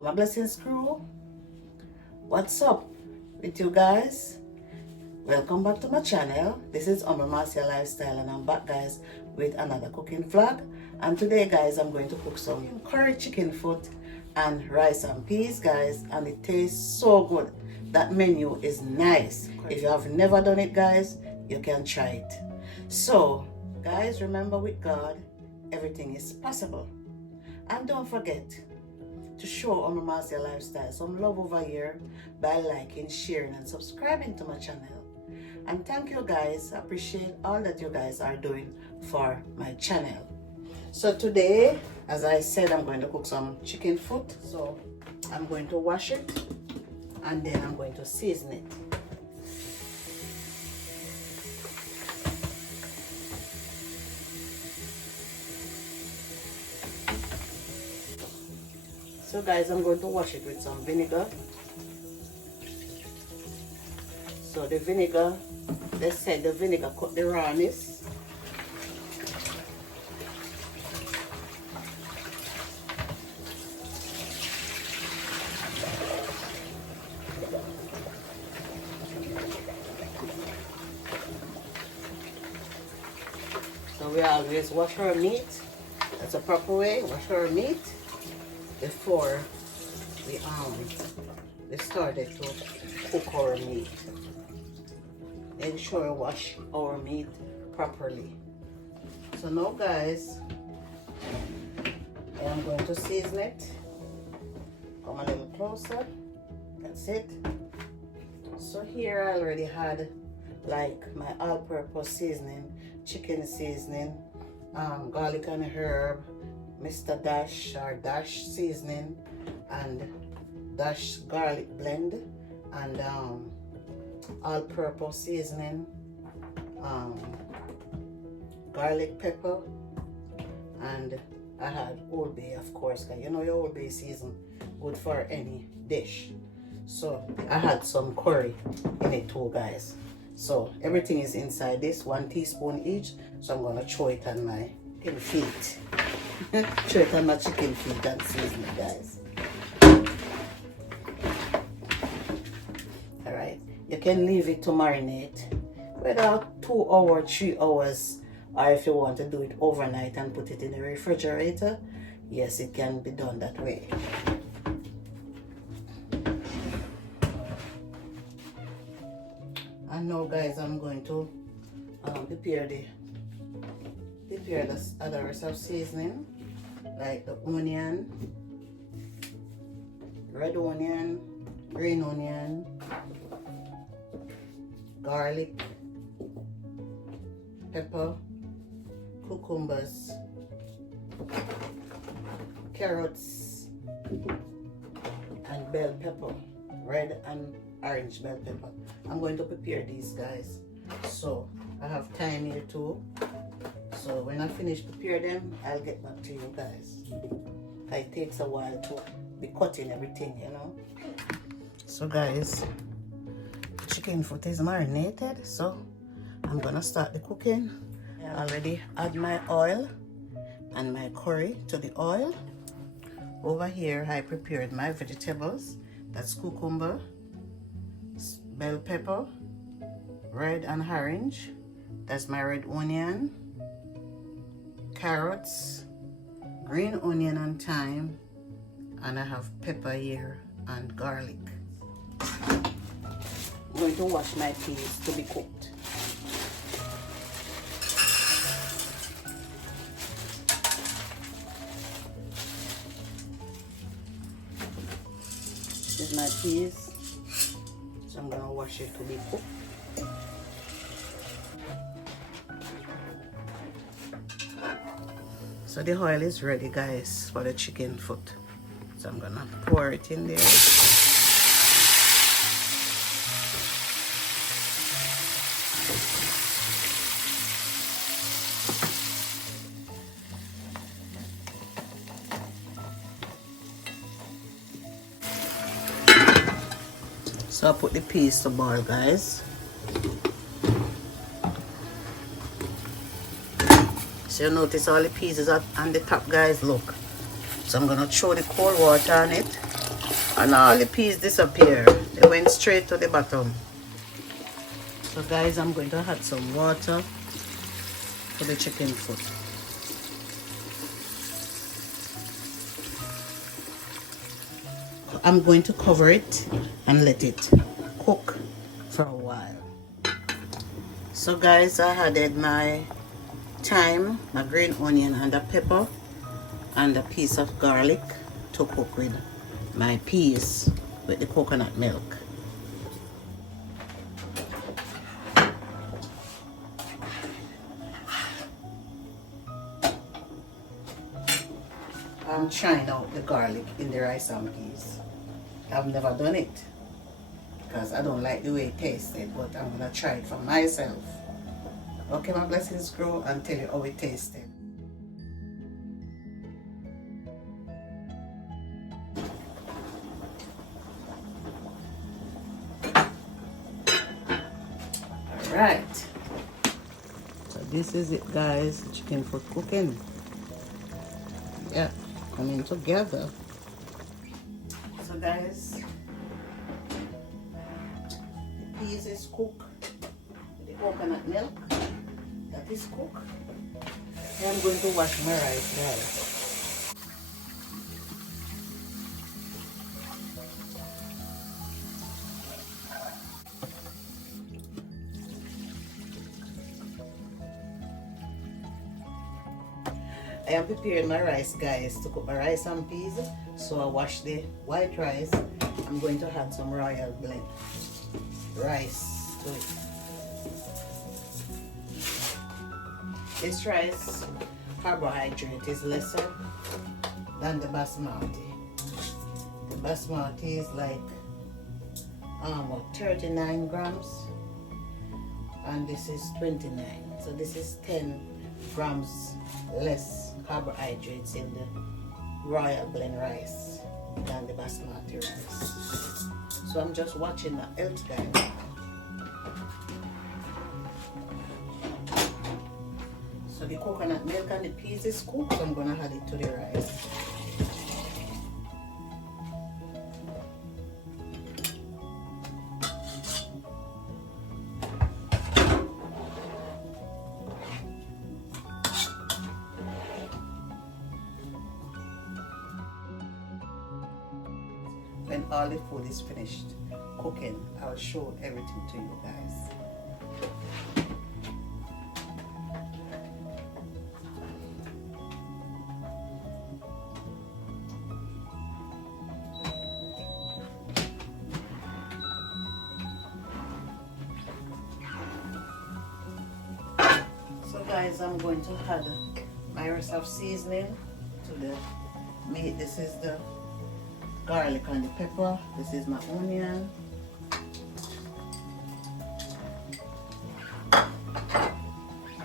My blessings crew, what's up with you guys? Welcome back to my channel. This is Umber Marcia Lifestyle and I'm back guys with another cooking vlog. And today guys I'm going to cook some curry chicken foot and rice and peas guys, and it tastes so good. That menu is nice. If you have never done it guys, you can try it. So guys, remember with God everything is possible. And don't forget to show Umber Marcia Lifestyle some love over here by liking, sharing and subscribing to my channel. And thank you guys, I appreciate all that you guys are doing for my channel. So today, as I said, I'm going to cook some chicken foot. So I'm going to wash it and then I'm going to season it. So guys, I'm going to wash it with some vinegar. So the vinegar, they said the vinegar cut the rawness. So we always wash our meat. That's a proper way, wash our meat before we started to cook our meat. Make sure we wash our meat properly. So now guys, I'm going to season it. Come a little closer. That's it. So here I already had like my all-purpose seasoning, chicken seasoning, garlic and herb, Mr. Dash or Dash seasoning, and Dash garlic blend, and all-purpose seasoning, garlic pepper, and I had Old Bay, of course, because you know your Old Bay season good for any dish. So I had some curry in it too guys. So everything is inside this, 1 teaspoon each. So I'm gonna throw it on my chicken feet. Throw it on my chicken feet and season it guys. Alright, you can leave it to marinate whether 2 or 3 hours, or if you want to do it overnight and put it in the refrigerator, yes, it can be done that way. And now guys, I'm going to prepare the other rest of seasoning, like the onion, red onion, green onion, garlic, pepper, cucumbers, carrots, and bell pepper, red and orange bell pepper. I'm going to prepare these guys, so I have time here too. So when I finish prepare them, I'll get back to you guys. It takes a while to be cutting everything, you know. So guys, chicken foot is marinated, so I'm gonna start the cooking. I already add my oil and my curry to the oil. Over here I prepared my vegetables. That's cucumber, bell pepper, red and orange. That's my red onion, carrots, green onion and thyme, and I have pepper here and garlic. I'm going to wash my peas to be cooked. This is my peas, so I'm going to wash it to be cooked. So the oil is ready guys for the chicken foot. So I'm gonna pour it in there. So I put the peas to boil guys. So you notice all the pieces on the top guys, look. So I'm gonna throw the cold water on it, and all the peas disappear. They went straight to the bottom. So guys, I'm going to add some water for the chicken foot. I'm going to cover it and let it cook for a while. So guys, I added my thyme, my green onion and the pepper and a piece of garlic to cook with my peas with the coconut milk. I'm trying out the garlic in the rice and peas. I've never done it because I don't like the way it tasted, but I'm gonna try it for myself. Okay, my blessings grow, and tell you how it tasted. Alright, so this is it guys, chicken foot cooking. Yeah, coming together. So guys, the peas is cooked with the coconut milk. That is cooked. Now I'm going to wash my rice guys. I am preparing my rice guys to cook my rice and peas. So I wash the white rice. I'm going to add some royal blend rice to it. This rice carbohydrate is lesser than the basmati. The basmati is like 39 grams and this is 29. So this is 10 grams less carbohydrates in the royal blend rice than the basmati rice. So I'm just watching the health guys. So the coconut milk and the peas is cooked, so I'm gonna add it to the rice. When all the food is finished cooking, I'll show everything to you guys. So guys, I'm going to add my rest of seasoning to the meat. This is the garlic and the pepper. This is my onion.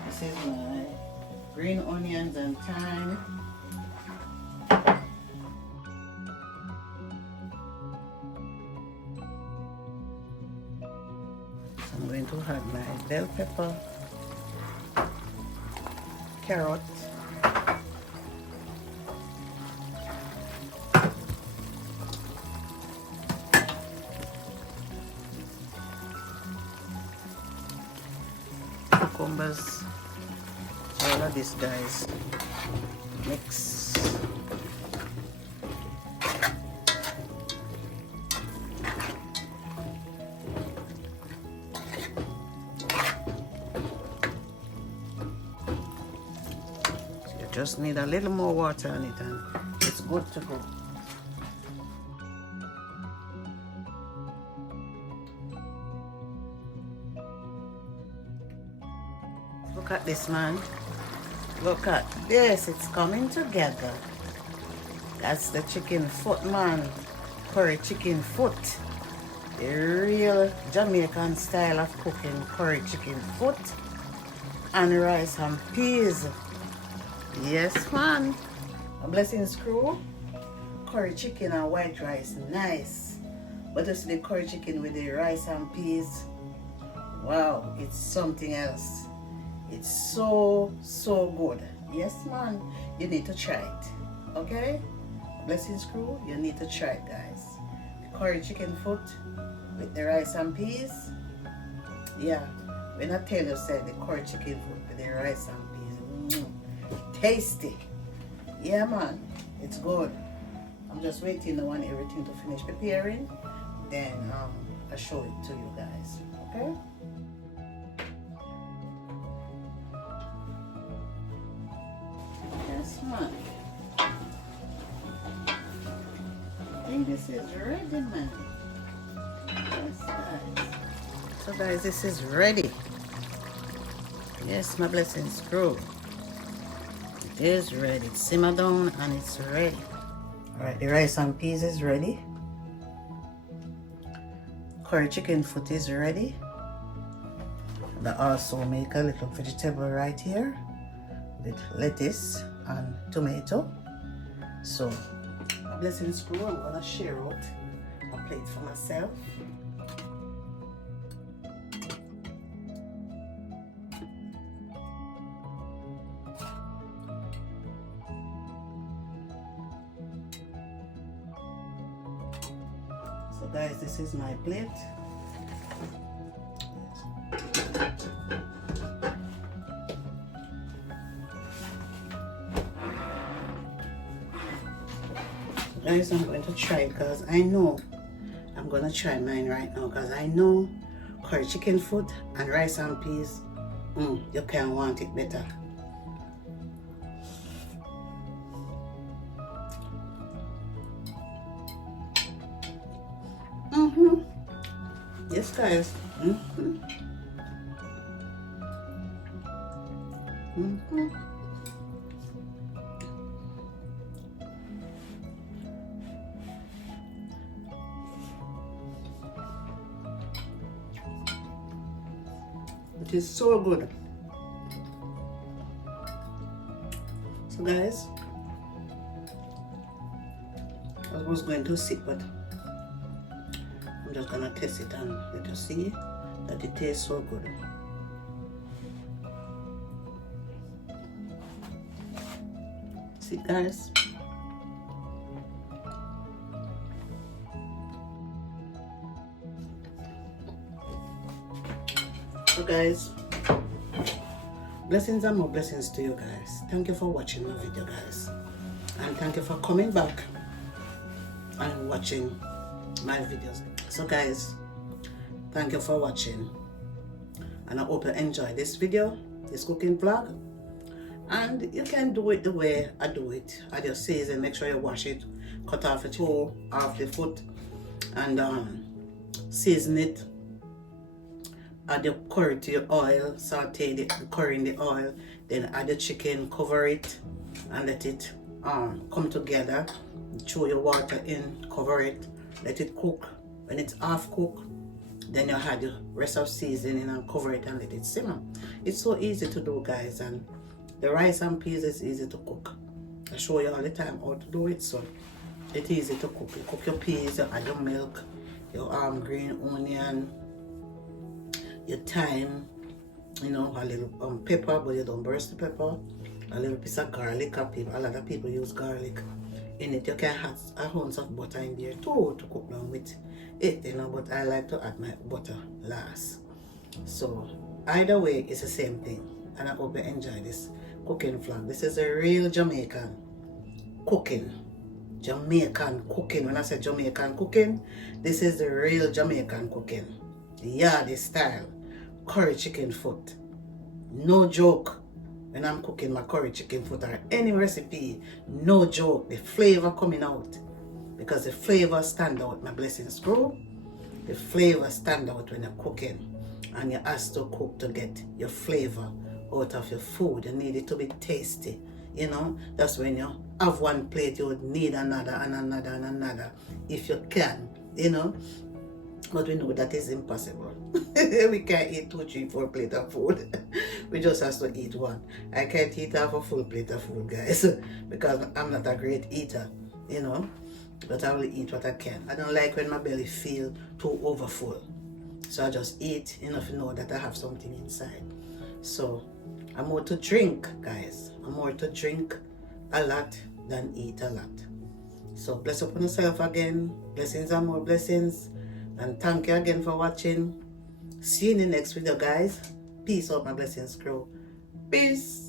This is my green onions and thyme. So I'm going to add my bell pepper, carrot, cucumbers, all of this guys, mix. So you just need a little more water on it and it's good to go. Look at this, man. Look at this. It's coming together. That's the chicken foot, man. Curry chicken foot. The real Jamaican style of cooking curry chicken foot and rice and peas. Yes, man. A blessings crew. Curry chicken and white rice. Nice. But you see the curry chicken with the rice and peas. Wow, it's something else. It's so good. Yes, man. You need to try it. Okay? Blessings crew, you need to try it, guys. The curry chicken foot with the rice and peas. Yeah, when I tell you, say the curry chicken foot with the rice and peas. Tasty. Yeah, man, it's good. I'm just waiting. I want everything to finish preparing. Then I'll show it to you guys. Okay? Yes, man. I think this is ready, man. Yes, guys. So, guys, this is ready. Yes, my blessings crew. It is ready. It's simmer down and it's ready. Alright, the rice and peas is ready. Curry chicken foot is ready. And I also make a little vegetable right here with lettuce and tomato. So, my blessings crew, I'm gonna share out a plate for myself. So guys, this is my plate. Guys, I'm going to try because I know I'm going to try mine right now because I know curry chicken foot and rice and peas, you can't want it better. Yes, guys. It is so good. So, guys, I was going to sip, but I'm just gonna test it and let you see that it tastes so good. See, guys. So, guys, blessings and more blessings to you guys. Thank you for watching my video, guys, and thank you for coming back and watching my videos. So guys, thank you for watching, and I hope you enjoy this video, this cooking vlog. And you can do it the way I do it. I just season, make sure you wash it, cut off the toe off the foot, and season it. Add the curry to your oil, saute the curry in the oil, then add the chicken, cover it, and let it come together. Throw your water in, cover it, let it cook. When it's half cooked, then you add the rest of seasoning and cover it and let it simmer. It's so easy to do, guys, and the rice and peas is easy to cook. I show you all the time how to do it, so it's easy to cook. You cook your peas, you add your milk, your green onion, your thyme, you know, a little pepper, but you don't burst the pepper, a little piece of garlic. A lot of people use garlic in it. You can add a ounce of butter in there too to cook down with it, you know, but I like to add my butter last. So either way, it's the same thing, and I hope you enjoy this cooking vlog. This is a real Jamaican cooking. Jamaican cooking. When I say Jamaican cooking, this is the real Jamaican cooking. Yardie style curry chicken foot. No joke. When I'm cooking my curry chicken foot or any recipe, no joke, the flavor coming out, because the flavor stand out, my blessings crew. The flavor stand out when you're cooking, and you have to cook to get your flavor out of your food. You need it to be tasty, you know. That's when you have one plate, you would need another and another and another if you can, you know. But we know that is impossible. We can't eat 2, 3, 4 plates of food. We just have to eat one. I can't eat half a full plate of food, guys, because I'm not a great eater, you know. But I will eat what I can. I don't like when my belly feels too overfull. So I just eat enough to know that I have something inside. So I'm more to drink, guys. I'm more to drink a lot than eat a lot. So bless upon yourself again. Blessings and more blessings. And thank you again for watching. See you in the next video, guys. Peace out, my blessings crew. Peace.